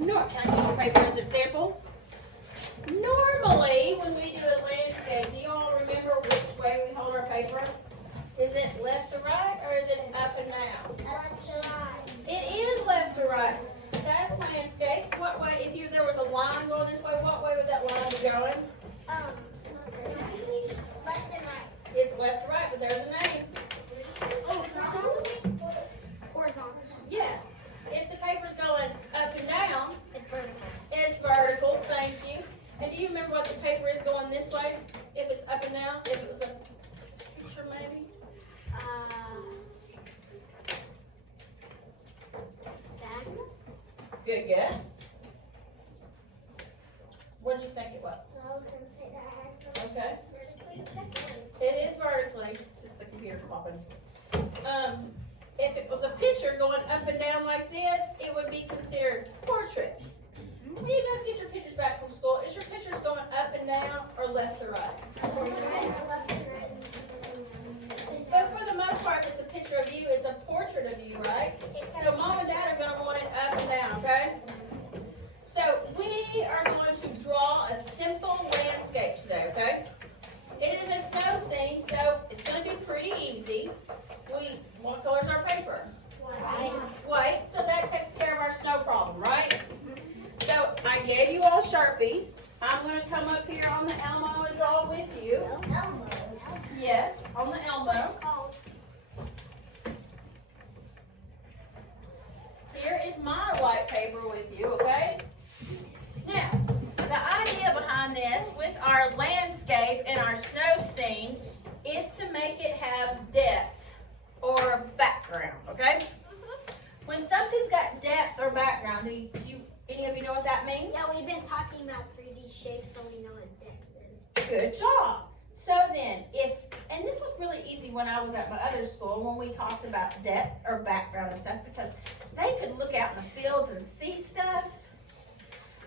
No, can I use your paper as an example? Normally, when we do a landscape, do you all remember which way we hold our paper? Is it left to right or is it up and down? Left to right. It is left to right. That's landscape. What way, if there was a line going this way, what way would that line be going? Left and right. It's left to right, but there's a name. Oh, horizontal. Yes. If the paper's going up and down, It's vertical. it's vertical, thank you. And do you remember what the paper is going this way? If it's up and down, if it was a picture maybe? Diagonal? Good guess. What did you think it was? I was going to say diagonal. Okay. Vertically. It is vertically. Just the computer's popping. If it was a picture going up and down like this, it would be considered portrait. When you guys get your pictures back from school, is your pictures going up and down or left to right? Right or left and right. But for the most part, if it's a picture of you, it's a portrait of you, right? So mom and dad are going to want it up and down, okay? So we are going to draw a simple landscape today, okay? It is a snow scene, so it's going to be pretty easy. What color is our paper? White. White, so that takes care of our snow problem, right? So I gave you all Sharpies. I'm going to come up here on the Elmo and draw with you. Elmo. Yes, on the Elmo. Oh. Here is my white paper with you, okay? Now, the idea behind this with our landscape and our snow scene is to make it have depth or background, okay? When something's got depth or background, do any of you know what that means? Yeah, we've been talking about 3D shapes, so we know what depth is. Good job. So then, and this was really easy when I was at my other school when we talked about depth or background and stuff, because they could look out in the fields and see stuff.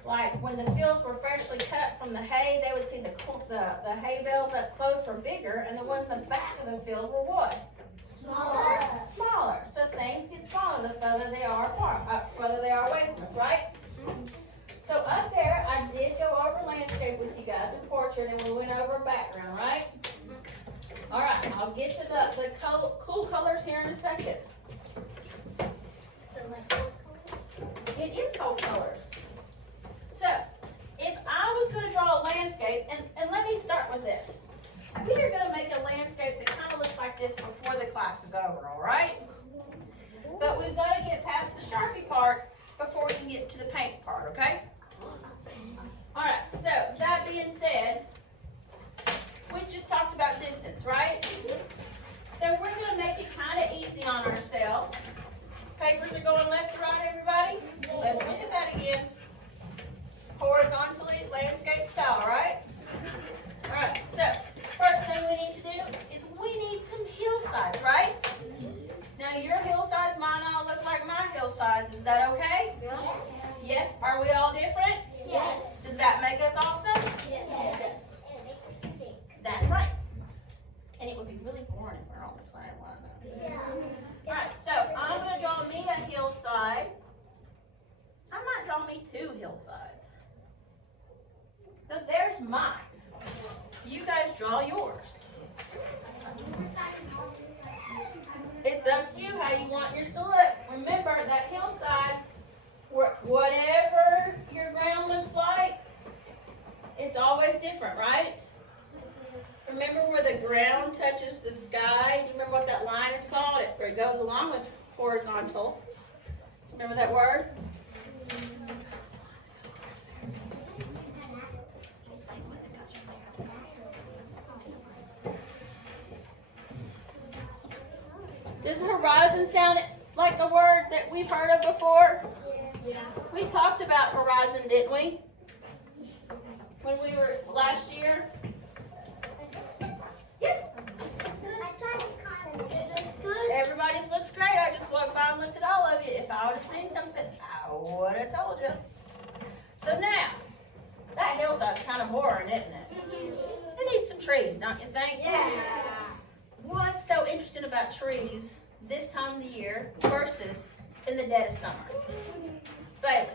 Like when the fields were freshly cut from the hay, they would see the hay bales up close were bigger, and the ones in the back of the field were what? Smaller. Smaller. So things get smaller the further they are apart, further they are away from us, right? So up there, I did go over landscape with you guys and portrait, and we went over background, right? All right, I'll get to the cool colors here in a second. It is cold colors. So, if I was going to draw a landscape, and let me start with this. We are going to make a landscape that kind of looks like this before the class is over, all right? But we've got to get past the Sharpie part before we can get to the paint part, okay? All right, so that being said, we just talked about distance, right? So we're going to make it kind of easy on ourselves. Papers are going left to right, everybody? Let's look at that again. Horizontally, landscape style, all right? All right, so first thing we need to do is we need some hillsides, right? Now your hillsides might not look like my hillsides. Is that okay? Yes. Yes? Are we all different? Yes. Does that make us awesome? Yes. Yes. And it makes us think. That's right. And it would be really boring if we're all the same one. Yeah. All right, so I'm going to draw me a hillside. I might draw me two hillsides. So there's mine. You guys draw yours. It's up to you how you want yours to look. Remember that hillside, whatever your ground looks like, it's always different, right? Remember where the ground touches the sky? Do you remember what that line is called? Where it goes along with horizontal. Remember that word? Does horizon sound like a word that we've heard of before? Yeah. We talked about horizon, didn't we? When we were last year? Yep. Everybody's looks great. I just walked by and looked at all of you. If I would have seen something, I would have told you. So now, that hillside's kind of boring, isn't it? It needs some trees, don't you think? Yeah. What's so interesting about trees this time of the year versus in the dead of summer? Bailey,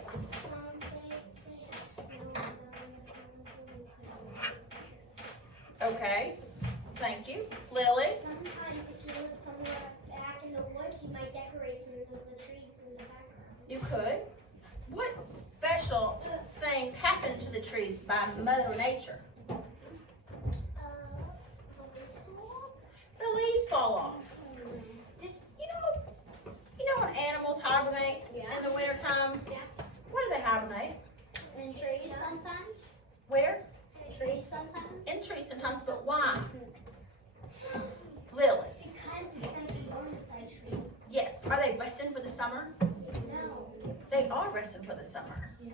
Thank you. Lily? Sometimes if you live somewhere back in the woods, you might decorate some of the trees in the background. You could. What special things happen to the trees by Mother Nature? The leaves fall off. You know when animals hibernate in the wintertime? Yeah. Where do they hibernate? In trees sometimes. Where? In trees sometimes. In trees sometimes, but why? Lily? Because you can see on inside trees. Yes. Are they resting for the summer? No. They are resting for the summer. Yeah.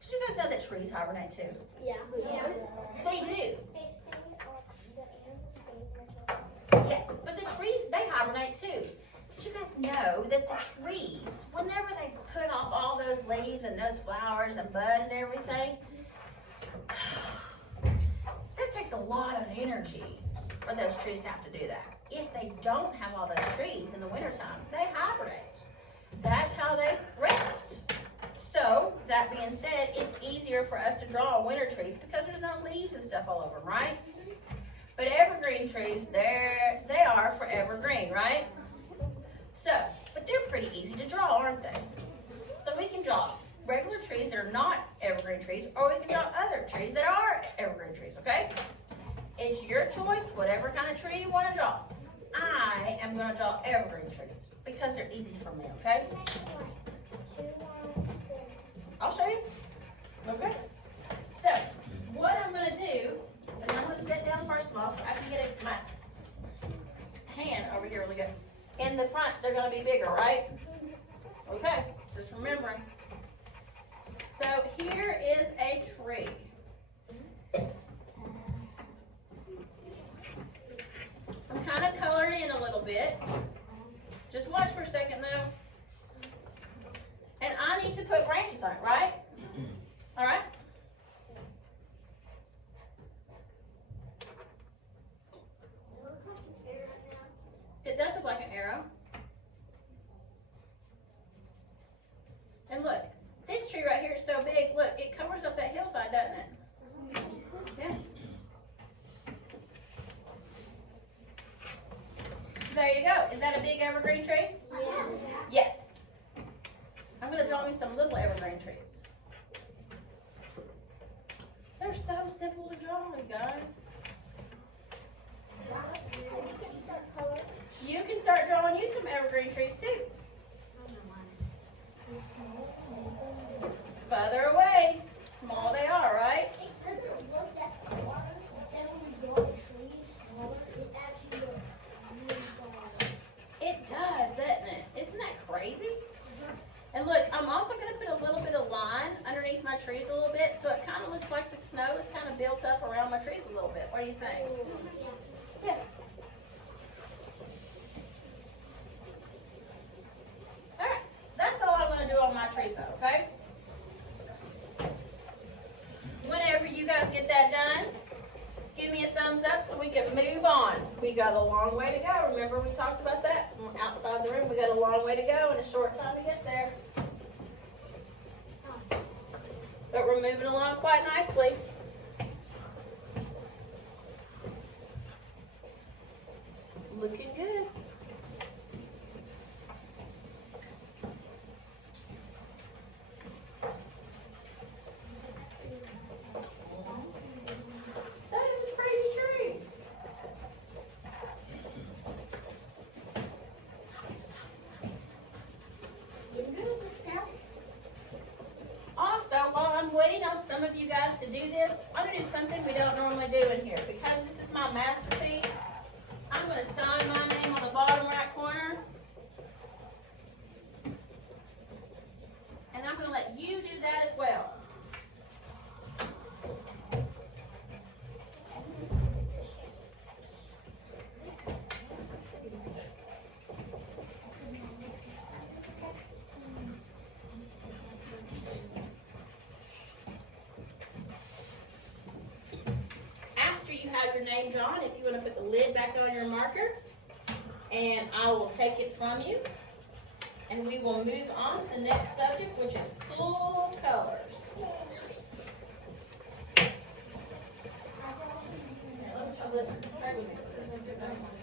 Did you guys know that trees hibernate too? Yeah. They do. They stay up. The animals stay there. Yes, but the trees, they hibernate too. Did you guys know that the trees, whenever they put off all those leaves and those flowers and bud and everything, that takes a lot of energy for those trees to have to do that. If they don't have all those trees in the wintertime, they hibernate. That's how they rest. So, that being said, it's easier for us to draw winter trees because there's no leaves and stuff all over them, right? But evergreen trees, they are forever green, right? So, but they're pretty easy to draw, aren't they? So we can draw regular trees that are not evergreen trees, or we can draw other trees that are evergreen trees, okay? It's your choice, whatever kind of tree you want to draw. I am going to draw evergreen trees because they're easy for me, okay? I'll show you. Okay? So, what I'm going to do, and I'm going to sit down first of all so I can get my hand over here really good. In the front, they're going to be bigger, right? Okay, just remembering. So here is a tree. I'm kind of coloring in a little bit. Just watch for a second though. And I need to put branches on it, right? All right? It does look like an arrow. And look, this tree right here is so big, look, it covers up that hillside, doesn't it? Yeah. There you go. Is that a big evergreen tree? Yes. Yes. I'm going to draw me some little evergreen trees. They're so simple to draw, you guys. You can start drawing you some evergreen trees too. Further away. Small they are, right? It doesn't look that far. Then when you draw the trees smaller, it actually looks really far. It does, doesn't it? Isn't that crazy? And look, I'm also going to put a little bit of line underneath my trees a little bit, so it kind of looks like the snow is kind of built up around my trees a little bit. What do you think? Yeah. All right, that's all I'm going to do on my tree side, okay? Whenever you guys get that done, give me a thumbs up so we can move on. We got a long way to go. Remember we talked about that? Outside the room, we got a long way to go and a short time to get there. But we're moving along quite nicely. Looking good. That is a pretty tree. Looking good, this counts. Also, while I'm waiting on some of you guys to do this, I'm going to do something we don't normally do in here. Because this is my masterpiece, I'm going to sign my name on the bottom right corner. And I'm going to let you do that as well. After you have your name drawn, if you want to put the lid back on your marker, and I will take it from you, and we will move on to the next subject, which is cool colors. Let me try with me. to go.